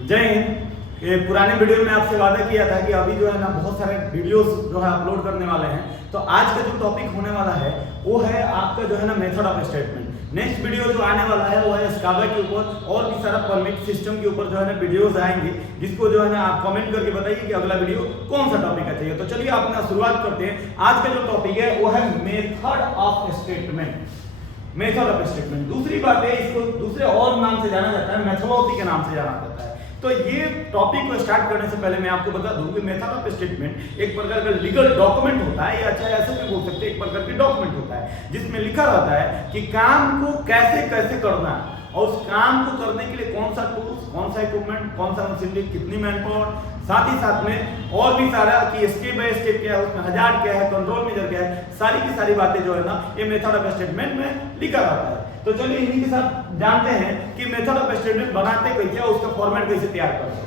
जय हिंद। ये पुराने वीडियो में आपसे वादा किया था कि अभी जो है ना बहुत सारे वीडियोस जो है अपलोड करने वाले हैं। तो आज का जो टॉपिक होने वाला है वो है आपका जो है ना method of statement. Next video जो आने वाला है वो है स्काबा के ऊपर और भी सारा परमिट सिस्टम के ऊपर जो है ना वीडियोस आएंगे, जिसको जो है ना आप कमेंट करके बताइए कि अगला वीडियो कौन सा टॉपिक का चाहिए। तो चलिए अपना शुरुआत करते हैं। आज का जो टॉपिक है वो है method of statement. Method of statement, दूसरी बात है इसको दूसरे और नाम से जाना जाता है, मेथोडोलॉजी के नाम से जाना जाता है। तो ये टॉपिक को स्टार्ट करने से पहले मैं आपको बता दूं कि मेथड ऑफ स्टेटमेंट एक प्रकार का लीगल डॉक्यूमेंट होता है, या चाहे ऐसे भी बोल सकते हैं एक प्रकार का डॉक्यूमेंट होता है जिसमें लिखा रहता है कि काम को कैसे कैसे करना है और उस काम को करने के लिए कौन सा टूल्स, कौन सा इक्विपमेंट, कौन सा मशीनरी, कितनी मैन पावर, साथ ही साथ में और भी सारा कि स्टेप बाय स्टेप क्या है, उसमें हजार क्या है, कंट्रोल मेजर क्या है, सारी की सारी बातें जो है ना ये मेथड ऑफ स्टेटमेंट में लिखा रहता है। तो चलिए इन्हीं के साथ जानते हैं कि मेथड ऑफ स्टेटमेंट बनाते कैसे और उसका फॉर्मेट कैसे तैयार करते हैं।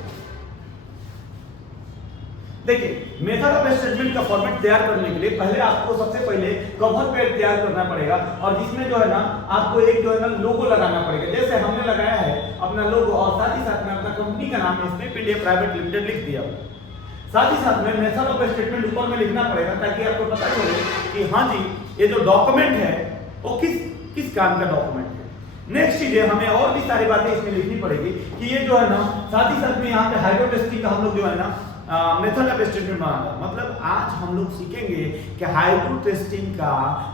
देखिए, मेथड ऑफ स्टेटमेंट का फॉर्मेट तैयार करने के लिए पहले आपको सबसे पहले कवर पेज तैयार करना पड़ेगा और जिसमें जो है ना आपको एक जो है ना लोगो लगाना पड़ेगा। जैसे हमने लगाया है अपना लोगो और साथ ही साथ में अपना कंपनी का नाम स्टेप इंडिया प्राइवेट लिमिटेड लिख दिया। साथ ही साथ में मेथड ऑफ स्टेटमेंट ऊपर में लिखना पड़ेगा ताकि आपको पता चले कि हाँ जी ये जो डॉक्यूमेंट है वो किस काम का डॉक्यूमेंट है। नेक्स्ट चीज है, हमें और भी सारी बातें इसमें लिखनी पड़ेगी कि ये जो है ना साथ ही साथ में यहाँ पे हाइड्रो टेस्टिंग का हम लोग जो है ना मेथड ऑफ स्टेटमेंट बनाना। मतलब आज हम लोग सीखेंगे कि हाइड्रो टेस्टिंग का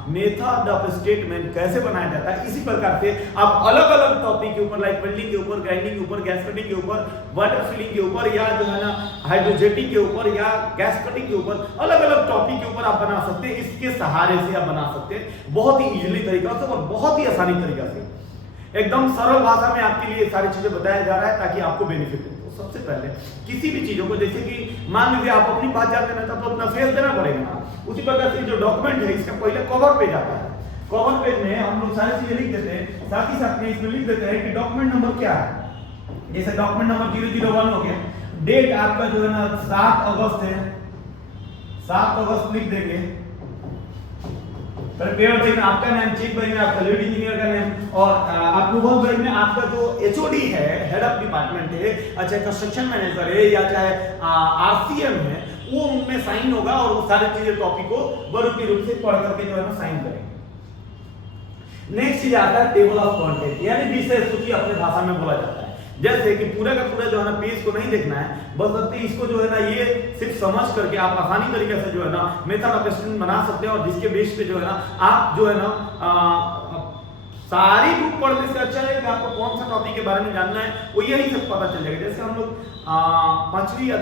मेथड ऑफ स्टेटमेंट कैसे बनाया जाता है। इसी प्रकार से आप अलग अलग टॉपिक के ऊपर लाइक वेल्डिंग के ऊपर, ग्राइंडिंग के ऊपर, गैस कटिंग के ऊपर, वाटर फिलिंग के ऊपर या जो है ना हाइड्रोजेटिंग के ऊपर या गैस कटिंग के ऊपर अलग अलग टॉपिक के ऊपर आप बना सकते हैं। इसके सहारे से आप बना सकते हैं बहुत ही इजीली तरीका से और बहुत ही आसानी तरीका से, एकदम सरल भाषा में आपके लिए सारी चीजें बताया जा रहा है ताकि आपको बेनिफिट हो। तो सबसे पहले किसी भी चीजों को, जैसे कि मान लीजिए आप अपनी बात जानते हैं तो अपना फेस देना पड़ेगा ना, उसी प्रकार से जो डॉक्यूमेंट है इसका पहले कवर पेज आता है। कवर पेज में हम लोग सारी चीजें लिख देते हैं, साथ ही साथ में इसमें लिख देते हैं कि डॉक्यूमेंट नंबर क्या है। जैसे डॉक्यूमेंट नंबर 001 हो गया, डेट आपका जो है ना 7 अगस्त है, 7 अगस्त लिख देंगे। पेपर बैग में आपका नाम, चेक बैग में आपका लीड इंजीनियर का नाम और अप्रूवल बैग में आपका जो एचओडी है, हेड ऑफ डिपार्टमेंट है, चाहे कंस्ट्रक्शन मैनेजर है या चाहे आरसीएम है, वो उनमें साइन होगा और वो सारी चीजें टॉपिक को बरूकी रूप से पढ़ करके जो है ना साइन करेंगे। नेक्स्ट चीज आता है टेबल ऑफ कंटेंट, यानी विषय सूची अपने भाषा में बोला जाता है। जैसे कि पूरा का पूरा जो है ना पेज को नहीं देखना है, बस इसको जो है ना ये सिर्फ समझ करके आप आसानी तरीके से जो है ना मेथड ऑफ स्टेटमेंट बना सकते हैं और जिसके बेस पे जो है ना आप जो है ना सारी बुक पढ़ने से अच्छा है कि आपको कौन सा टॉपिक के बारे में जानना है वो यही सब पता चल जाएगा। जैसे हम लोग 5वीं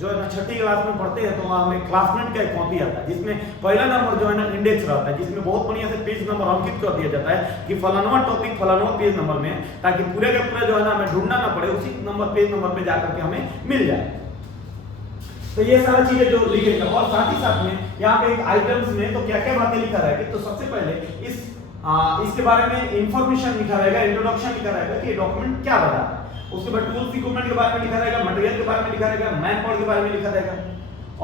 जो है ना 6ठी क्लास में पढ़ते हैं तो हमें क्लासमेट का एक कॉपी आता है जिसमें पहला नंबर जो है ना इंडेक्स रहता है, जिसमें बहुत बढ़िया से पेज नंबर अंकित कर दिया जाता है कि फलाना टॉपिक फलाना पेज नंबर में, ताकि पूरे का पूरा जो है ना हमें ढूंढना ना पड़े, उसी नंबर पेज नंबर पे जाकर के हमें मिल जाए। तो ये सारी चीजें जो लिखेगा और साथ ही साथ में यहाँ पे एक आइटम्स में तो क्या क्या बातें लिखा रहेगा। तो सबसे पहले इसके बारे में इंफॉर्मेशन लिखा रहेगा, इंट्रोडक्शन लिखा रहेगा कि डॉक्यूमेंट क्या बताता है। उसके बाद टूल्स इक्विपमेंट के बारे में लिखा रहेगा, मटेरियल के बारे में लिखा रहेगा, मैन पावर के बारे में लिखा रहेगा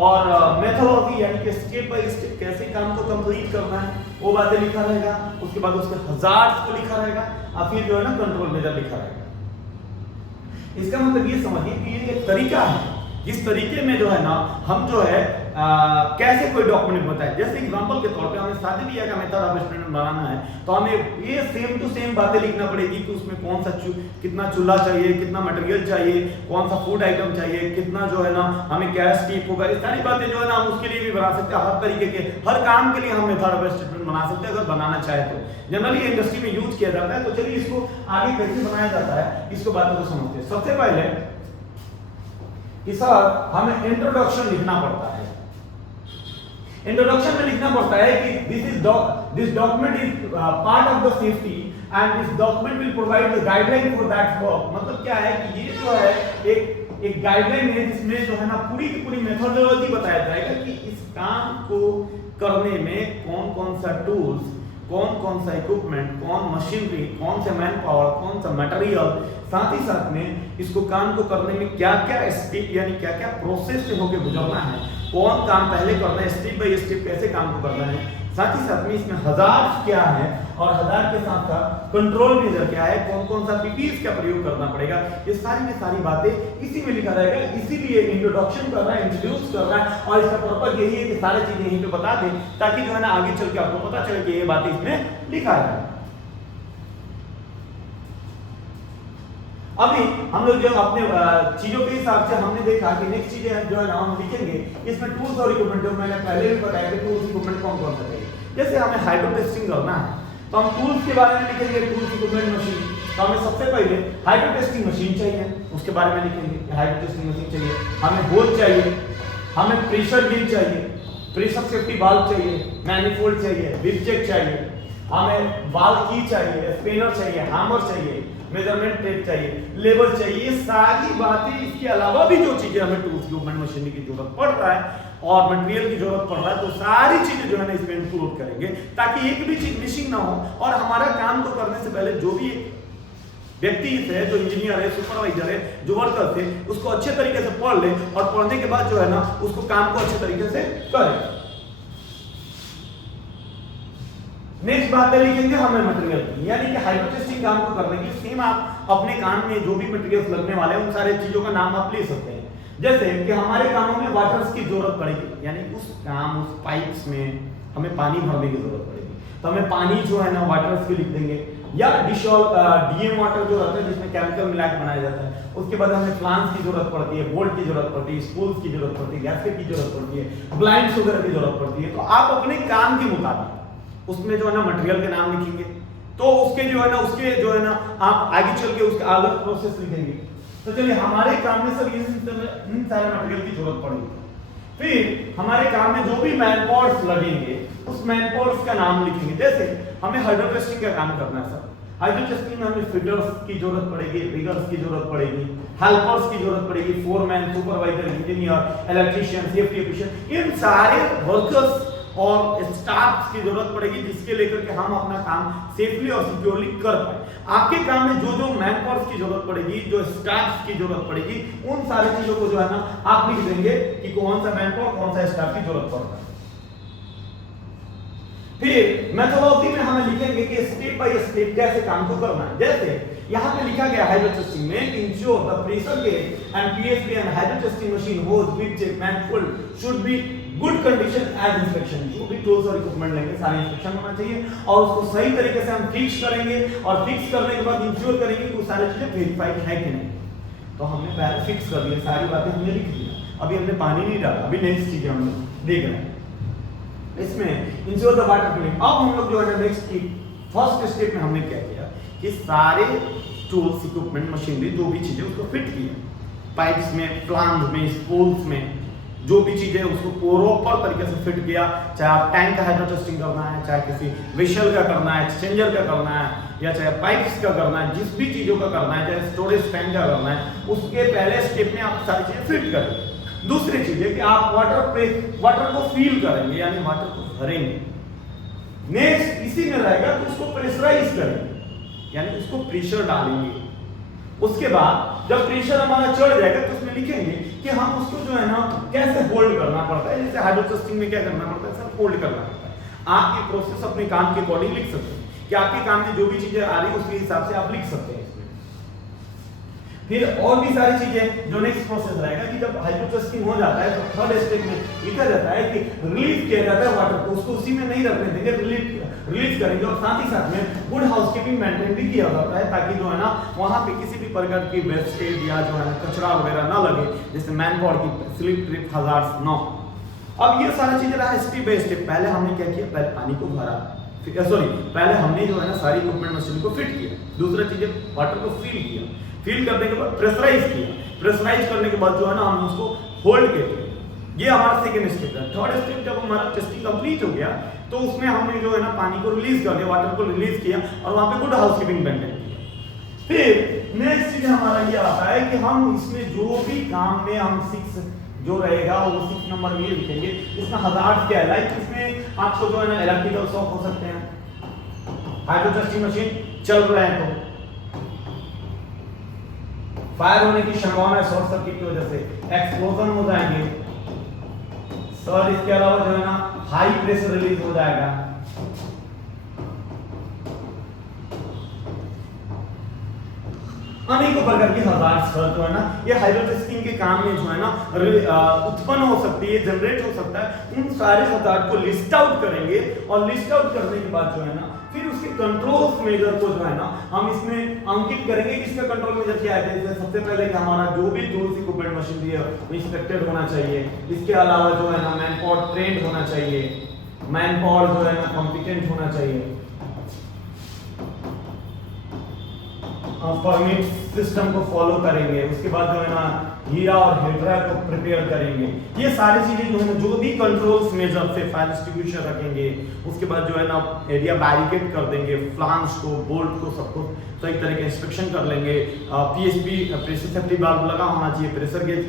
और मेथोडोलॉजी यानी कि स्टेप बाय स्टेप कैसे काम को कंप्लीट करना है वो बातें लिखा रहेगा। उसके बाद उसके हजार्ड्स को लिखा रहेगा और फिर जो है ना कंट्रोल मेजर लिखा रहेगा। इसका मतलब ये समझिए कि ये एक तरीका है जिस तरीके में जो है ना हम जो है कैसे कोई डॉक्यूमेंट बताए। जैसे एग्जांपल के तौर पे हमें शादी ब्याह का मेथड ऑफ स्टेटमेंट बनाना है तो हमें ये सेम टू सेम बातें लिखना पड़ेगी कि उसमें कौन सा कितना चूल्हा चाहिए, कितना मटेरियल चाहिए, कौन सा फूड आइटम चाहिए, कितना जो है ना हमें गैस टीप होगा। ये सारी बातें जो है ना हम उसके लिए भी बना सकते हैं। हर तरीके के हर काम के लिए हम मेथड ऑफ स्टेटमेंट बना सकते हैं अगर बनाना चाहे तो। जनरली इंडस्ट्री में यूज किया जाता है। तो चलिए इसको आगे कैसे बनाया जाता है इसको बातों को समझते हैं। सबसे पहले कि सर हमें इंट्रोडक्शन लिखना पड़ता है। इंट्रोडक्शन में लिखना पड़ता है कि this document is part of the safety and this document will provide the guideline for that work. मतलब क्या है कि ये जो है एक गाइडलाइन है जिसमें जो है ना पूरी की पूरी मेथोडोलॉजी बताया जाएगा कि इस काम को करने में कौन कौन सा टूल्स, कौन कौन सा इक्विपमेंट, कौन मशीनरी, कौन से मैन पावर, कौन सा मटेरियल, साथ ही साथ में इसको काम को करने में क्या क्या स्टेप यानी क्या क्या प्रोसेस से होकर गुजरना है, कौन काम पहले करना है, स्टेप बाय स्टेप कैसे काम को करना है, साथ ही साथ में इसमें हजार्ड क्या है और हजार्ड के साथ साथ कंट्रोल मेजर क्या है, कौन कौन सा पीपीएस का प्रयोग करना पड़ेगा, ये सारी की सारी बातें इसी में लिखा रहेगा। इसीलिए इंट्रोडक्शन कर रहा है, इंट्रोड्यूस कर रहा है, और इसका पर्पस यही है कि सारी चीजें यहीं पे बता दें ताकि जो है ना आगे चल के आपको पता चले कि ये बातें इसमें लिखा है। अभी हम लोग जो अपने चीजों के हिसाब से हमने देखा कि नेक्स्ट चीजें जो है ना हम लिखेंगे इसमें टूल्स और इक्विपमेंट, जो मैंने पहले भी बताया कि टूल्स इक्विपमेंट कौन कौन सा चाहिए। जैसे हमें हाइड्रो टेस्टिंग करना है तो हम टूल्स के बारे में लिखेंगे, टूल्स इक्विपमेंट मशीन। तो हमें सबसे पहले हाइड्रो टेस्टिंग मशीन चाहिए, उसके बारे में लिखेंगे हाइड्रो टेस्टिंग मशीन चाहिए, हमें होल चाहिए, हमें प्रेशर गेज चाहिए, प्रेशर सेफ्टी वाल्व चाहिए, मैनिफोल्ड चाहिए, बिप चेक चाहिए, हमें वाल्व की चाहिए, स्पेनर चाहिए, हैमर चाहिए, मेजरमेंट टेप चाहिए, लेबर चाहिए। ये सारी बातें, इसके अलावा भी जो चीजें हमें टूल्स इक्विपमेंट मशीनरी की जरूरत पड़ रहा है और मटेरियल की जरूरत पड़ रहा है, तो सारी चीजें जो है ना इसमें इंक्लूड करेंगे ताकि एक भी चीज मिसिंग ना हो। और हमारा काम को करने से पहले जो भी व्यक्ति है, जो इंजीनियर है, सुपरवाइजर है, जो वर्कर थे, उसको अच्छे तरीके से पढ़ ले और पढ़ने के बाद जो है ना उसको काम को अच्छे तरीके से करे। नेक्स्ट बात है लिखेंगे हमें मटेरियल की, यानी कि हाइड्रो टेस्टिंग काम को करने के लिए सेम आप अपने काम में जो भी मटेरियल्स लगने वाले हैं उन सारे चीजों का नाम आप ले सकते हैं। जैसे कि हमारे कामों में वाटर्स की जरूरत पड़ेगी, यानी उस पाइप्स में हमें पानी भरने की जरूरत पड़ेगी, तो हमें पानी जो है ना वाटर्स के लिख देंगे। या डीएम वाटर जो रहता है जिसमें केमिकल मिला के बनाया जाता है, उसके बाद हमें प्लांट्स की जरूरत पड़ती है, बोल्ट की जरूरत पड़ती है, स्पूल्स की जरूरत पड़ती है, गैस्केट की जरूरत पड़ती है, ब्लाइंड्स वगैरह की जरूरत पड़ती है। तो आप अपने काम के मुताबिक उसमें जो है ना मटेरियल के नाम लिखेंगे, तो उसके जो है ना आप आगे चल के उसका अलग प्रोसेस लिखेंगे। तो चलिए हमारे काम में सब इन सारे मटेरियल की जरूरत पड़ेगी। फिर हमारे काम में जो भी मैनपावर्स लगेंगे उस मैनपावर्स का नाम लिखेंगे। जैसे हमें हाइड्रो टेस्टिंग का काम करना है सर, हाइड्रो टेस्टिंग में हमें फिटर्स की जरूरत पड़ेगी, रिगर्स की जरूरत पड़ेगी, हेल्पर्स की जरूरत पड़ेगी, foreman, supervisor, engineer, electrician, safety officer, इन सारे वर्कर्स और स्टाफ की जरूरत पड़ेगी जिसके लेकर के हम अपना काम सेफली और सिक्योरली कर पाए। आपके काम में जो जो मैन पावर्स की जरूरत पड़ेगी, जो स्टाफ की जरूरत पड़ेगी, उन सारी चीजों को जो है ना आप लिख देंगे कि कौन सा मैन पावर, कौन सा स्टाफ की जरूरत पड़ता है। फिर मेथोडोलॉजी में हमें लिखेंगे कि स्टेप बाय स्टेप कैसे काम को करना है। जैसे यहाँ पे लिखा गया हाइड्रो टेस्टिंग में ensure the pressure gauge and PSP and hydro testing machine hose whip check manifold should be good condition as inspection. जो भी टूल्स और इक्विपमेंट लेंगे सारे इंस्पेक्शन होना चाहिए और उसको सही तरीके से हम फिक्स करेंगे और फिक्स करने के बाद इंश्योर करेंगे कि वो सारी चीजें वेरीफाइड है कि नहीं। तो हमने पहले फिक्स कर दिया, सारी बातें हमने लिख दी, अभी हमने पानी नहीं डाला, अभी नेक्स्ट चीजें हम देख रहे हैं इसमें इंश्योर द वाटर फिलिंग। अब हम लोग जो है नेक्स्ट की फर्स्ट स्टेप में हमने क्या किया कि सारे टूल्स इक्विपमेंट मशीनरी जो भी चीजें उसको फिट किया, पाइप्स में, प्लांट में, स्पूल्स में जो भी चीजें उसको प्रॉपर तरीके से फिट किया। चाहे आप टैंक का हाइड्रो टेस्टिंग करना है, चाहे किसी वेसल का करना है, एक्सचेंजर का करना है, या चाहे पाइप्स का करना है, जिस भी चीजों का करना है, चाहे स्टोरेज टैंक का करना है, उसके पहले स्टेप में आप सारी चीजें फिट करेंगे। दूसरी चीज है कि आप वाटर को फील करेंगे, यानी वाटर को भरेंगे। नेक्स्ट इसी में रहेगा तो उसको प्रेशराइज करेंगे, यानी उसको प्रेशर डालेंगे। उसके बाद जब प्रेशर हमारा चढ़ जाएगा तो उसमें लिखेंगे कि हम उसको जो है ना कैसे होल्ड करना पड़ता है। जैसे हाइड्रो टेस्टिंग में क्या करना पड़ता है सर, होल्ड करना पड़ता है। आप ये प्रोसेस अपने काम के अकॉर्डिंग लिख सकते हैं कि आपके काम में जो भी चीजें आ रही है उसके हिसाब से आप लिख सकते हैं। फिर और भी सारी चीजें जो नेक्स्ट प्रोसेस रहेगा कि जब हाइड्रो टेस्टिंग हो जाता है तो थर्ड स्टेप में लिखा जाता है कि रिलीज किया जाता है वाटर को, उसको उसी में नहीं रखने देंगे, रिलीज करेंगे। और साथ ही साथ में गुड हाउसकीपिंग मेंटेन भी किया जाता है ताकि जो है ना वहां पे किसी भी प्रकार की वेस्टेज या जो है ना कचरा वगैरह ना लगे, जैसे मैनपावर की स्लिप ट्रिप हजार्ड्स ना। अब ये सारी चीजें रहा स्टेप बाय स्टेप। पहले हमने क्या किया, पहले पानी को भरा, पहले हमने जो है ना सारी इक्विपमेंट मशीन को फिट किया। दूसरा चीज वाटर को फील किया, फील करने के बाद प्रेशराइज किया, प्रेशराइज करने के बाद जो है ना हमने उसको होल्ड किया। ये हमारा सेकंड स्टेप है। थर्ड स्टेप जब हमारा टेस्टिंग कंप्लीट हो गया तो उसमें हमने जो है ना पानी को रिलीज कर दिया, वाटर को रिलीज किया और वहां पे गुड हाउसकीपिंग मेंटेन किया। फिर नेक्स्ट चीज हमारा ये आता है कि हम इसमें जो भी काम में हम 6 जो रहेगा वो 6 नंबर में लिखेंगे। इसमें हजार्ड क्या है, लाइक इसमें आपको जो है ना इलेक्ट्रिकल शॉक हो सकते हैं, हाइड्रो टेस्टिंग मशीन चल रहे हैं तो फायर होने की संभावना है, शॉर्ट सर्किट की वजह से एक्सप्लोजन हो जाएंगे, सर इसके अलावा जो है ना हाई प्रेशर रिलीज हो जाएगा। अनेकों प्रकार की हजार्ड सर जो है ना ये हाइड्रोटेस्टिंग के काम में जो है ना उत्पन्न हो सकती है, जनरेट हो सकता है। उन सारे हजार्ड को लिस्ट आउट करेंगे और लिस्ट आउट करने के बाद जो है ना फिर उसके कंट्रोल मेजर को जो है ना हम इसमें अंकित करेंगे। इसका कंट्रोल मेजर क्या है? जैसे सबसे पहले कि हमारा जो भी टूल्स इक्विपमेंट मशीनरी है वो इंस्पेक्टेड होना चाहिए। इसके अलावा जो है ना मैन पावर ट्रेंड होना चाहिए, मैन पावर जो है ना कॉम्पिटेंट होना चाहिए, परमिट सिस्टम को फॉलो करेंगे। उसके बाद जो है ना हीरा और हेड्रा को प्रिपेयर करेंगे। ये सारी चीजें जो है ना जो भी कंट्रोल्स मेजर से फायर एक्सटिंग्विशर रखेंगे। उसके बाद जो है ना एरिया बैरिकेड कर देंगे, फ्लांस को, बोल्ट को, सबको सही तरह के इंस्पेक्शन कर लेंगे। पीएसपी प्रेशर सेफ्टी वाल्व लगा होना चाहिए, प्रेशर गेज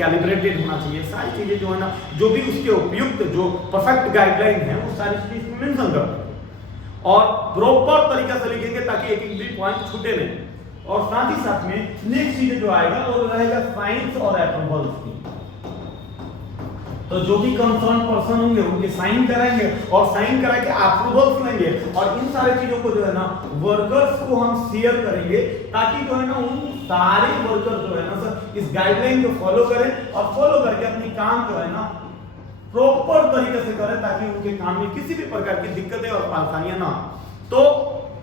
कैलिब्रेटेड होना चाहिए। सारी चीजें जो है ना जो भी उसके उपयुक्त जो परफेक्ट गाइडलाइन है वो सारी चीजें इसमें मेंशन करते हैं और प्रॉपर तरीका से लिखेंगे ताकि एक भी पॉइंट छूटे नहीं। और साथ ही साथ में नेक्स्ट चीज जो आएगा वो रहेगा साइंस और अप्रूवल्स की। तो जो भी कंसर्न पर्सन होंगे उनके साइन कराएंगे और साइन करा के अप्रूवल्स लेंगे और इन सारी चीजों को जो है ना वर्कर्स को हम शेयर करेंगे ताकि जो है ना उन सारे वर्कर जो है ना सर इस गाइडलाइन को फॉलो करें और फॉलो करके अपनी काम जो है ना प्रॉपर तरीके से करें ताकि उनके काम में किसी भी प्रकार की दिक्कतें और परेशानियां ना। तो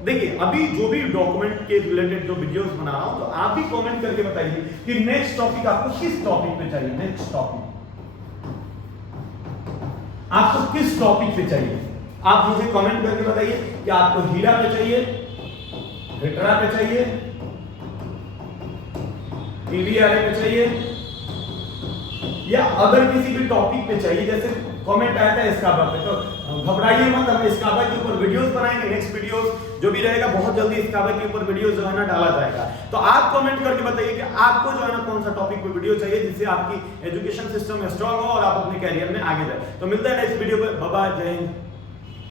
देखिए अभी जो भी डॉक्यूमेंट के रिलेटेड जो वीडियोस बना रहा हूं तो आप भी कमेंट करके बताइए कि नेक्स्ट टॉपिक आपको किस टॉपिक पे चाहिए। नेक्स्ट टॉपिक आपको किस टॉपिक पे चाहिए आप मुझे कमेंट करके बताइए कि आपको हीरा पे चाहिए, हेट्रा पे चाहिए, टीवीआरए पे चाहिए या अदर किसी भी टॉपिक पे चाहिए। जैसे कमेंट आया था एस्काबा पे, तो घबराइए मत, हम एस्काबा के ऊपर वीडियोस बनाएंगे। नेक्स्ट वीडियोस जो भी रहेगा बहुत जल्दी एस्काबा के ऊपर वीडियोस जो है ना डाला जाएगा। तो आप कमेंट करके बताइए कि आपको जो है ना कौन सा टॉपिक पे वीडियो चाहिए जिससे आपकी एजुकेशन सिस्टम स्ट्रांग हो और आप अपने कैरियर में आगे जाए। तो मिलता है नेक्स्ट वीडियो पे। बाय बाय, जय हिंद।